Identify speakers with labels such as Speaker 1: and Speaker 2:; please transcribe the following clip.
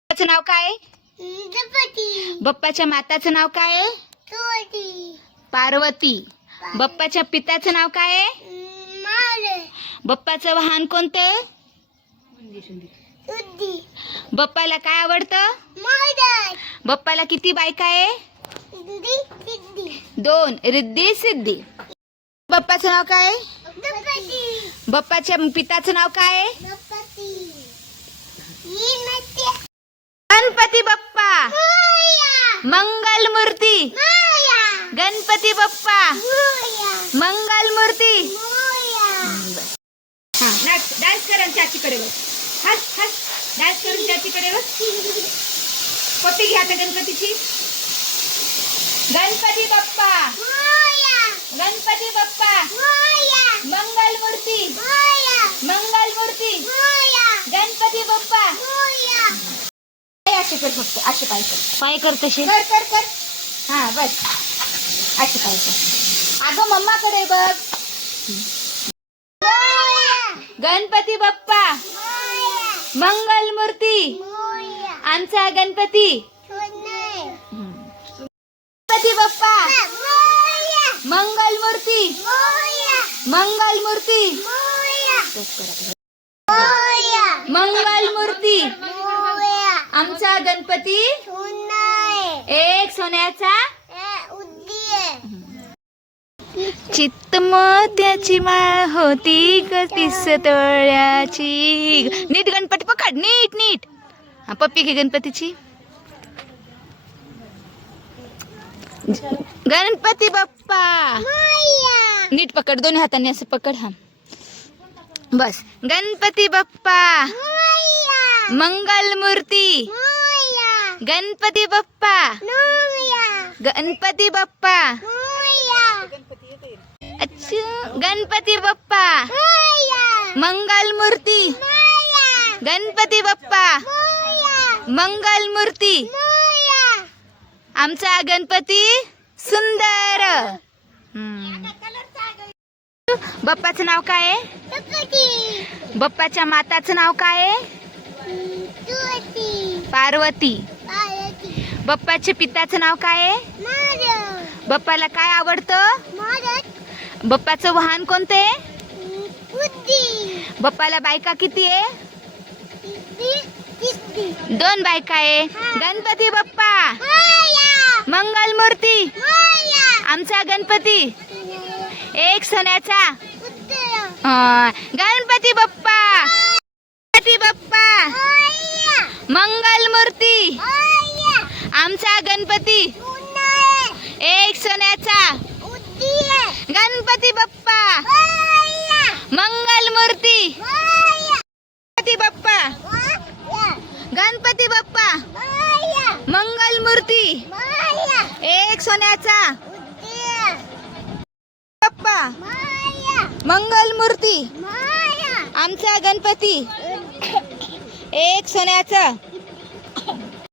Speaker 1: बाप्पाचं नाव काय?
Speaker 2: गणपती.
Speaker 1: बाप्पाच्या माताचं नाव काय?
Speaker 2: तुळशी.
Speaker 1: पार्वती. बाप्पाच्या पिताचं नाव काय?
Speaker 2: माळ.
Speaker 1: बाप्पाचं वाहन कोणतं?
Speaker 2: उद्दी.
Speaker 1: बाप्पाला काय आवडतं?
Speaker 2: मोदक.
Speaker 1: बाप्पाला किती बायका आहे?
Speaker 2: सिद्धी.
Speaker 1: 2. रिद्धी सिद्धी. बाप्पाचं नाव काय?
Speaker 2: गणपती.
Speaker 1: बाप्पाच्या पिताचं नाव काय?
Speaker 2: गणपती. ही
Speaker 1: गणपती बाप्पा
Speaker 2: मोरया.
Speaker 1: मंगल मूर्ती.
Speaker 2: मोरया.
Speaker 1: गणपती बाप्पा
Speaker 2: मोरया.
Speaker 1: मंगल मूर्ती.
Speaker 2: मोरया.
Speaker 1: डान्स करा चाचीकडे बघ. हस हस डान्स करून चाचीकडे बघ. पप्पी घ्या आता गणपतीची. गणपती बाप्पा
Speaker 2: मोरया.
Speaker 1: गणपती बाप्पा
Speaker 2: मोरया.
Speaker 1: मंगल मूर्ती.
Speaker 2: मोरया.
Speaker 1: मंगल मूर्ती.
Speaker 2: मोरया.
Speaker 1: गणपती बाप्पा.
Speaker 2: मोरया.
Speaker 1: असे कर फक्त असे पाय कर कसे कर कर कर. हा बस असे पाय कर. अगं मम्माकडे बघ. गणपती बाप्पा
Speaker 2: मोरया.
Speaker 1: मंगल मूर्ती.
Speaker 2: मोरया.
Speaker 1: आमचा गणपती.
Speaker 2: सोने.
Speaker 1: गणपती बाप्पा
Speaker 2: मोरया.
Speaker 1: मंगल मूर्ती.
Speaker 2: मोरया.
Speaker 1: मंगल मूर्ती.
Speaker 2: मोरया. मोरया.
Speaker 1: मंगल मूर्ती.
Speaker 2: मोरया.
Speaker 1: आमचा गणपती
Speaker 2: सोने.
Speaker 1: एक सोन्याचा.
Speaker 2: उद्दी.
Speaker 1: चित्तमोत्याची माळ होती ग 30 तोळ्याची. नीट गणपती पकड. नीट नीट. हा पप्पी घे गणपतीची. गणपती बाप्पा
Speaker 2: मोरया.
Speaker 1: नीट पकड. दोन्ही हातांनी असं पकड. हा बस. गणपती बाप्पा
Speaker 2: मोरया.
Speaker 1: मंगल मूर्ती.
Speaker 2: मोरया.
Speaker 1: गणपती बाप्पा
Speaker 2: मोरया.
Speaker 1: गणपती बाप्पा.
Speaker 2: मोरया.
Speaker 1: अच्छा गणपती बाप्पा
Speaker 2: मोरया.
Speaker 1: मंगल मूर्ती.
Speaker 2: मोरया.
Speaker 1: गणपती बाप्पा
Speaker 2: मोरया.
Speaker 1: मंगल मूर्ती.
Speaker 2: मोरया.
Speaker 1: आमचा गणपती सुंदर. बाप्पाचं नाव काय आहे?
Speaker 2: गणपती.
Speaker 1: बाप्पाच्या माताचं नाव काय आहे?
Speaker 2: तुळशी.
Speaker 1: पार्वती.
Speaker 2: पार्वती.
Speaker 1: बाप्पाच्या पिताचं नाव काय आहे?
Speaker 2: माळ.
Speaker 1: बाप्पाला काय आवडतं?
Speaker 2: मोदक.
Speaker 1: बाप्पाचं वाहन कोणतं आहे?
Speaker 2: उद्दी.
Speaker 1: बाप्पाला बायका किती आहे?
Speaker 2: सिद्धी.
Speaker 1: 2 बायका आहे. गणपती बाप्पा
Speaker 2: मोरया.
Speaker 1: मंगल मूर्ती.
Speaker 2: मोरया.
Speaker 1: आमचा गणपती एक सोन्याचा.
Speaker 2: उद्दी.
Speaker 1: गणपती बाप्पा गणपती बाप्पा
Speaker 2: मोरया.
Speaker 1: मंगल मूर्ती.
Speaker 2: मोरया.
Speaker 1: आमचा गणपती
Speaker 2: सोने.
Speaker 1: एक सोन्याचा.
Speaker 2: उद्दी.
Speaker 1: गणपती बाप्पा
Speaker 2: मोरया.
Speaker 1: मंगल मूर्ती.
Speaker 2: मोरया.
Speaker 1: गणपती बाप्पा
Speaker 2: मोरया.
Speaker 1: गणपती बाप्पा
Speaker 2: मोरया.
Speaker 1: मंगल मूर्ती.
Speaker 2: मोरया.
Speaker 1: एक सोन्याचा.
Speaker 2: उद्दी.
Speaker 1: बाप्पा
Speaker 2: मोरया.
Speaker 1: मंगल मूर्ती.
Speaker 2: मोरया.
Speaker 1: आमचा गणपती एक सोन्याचा.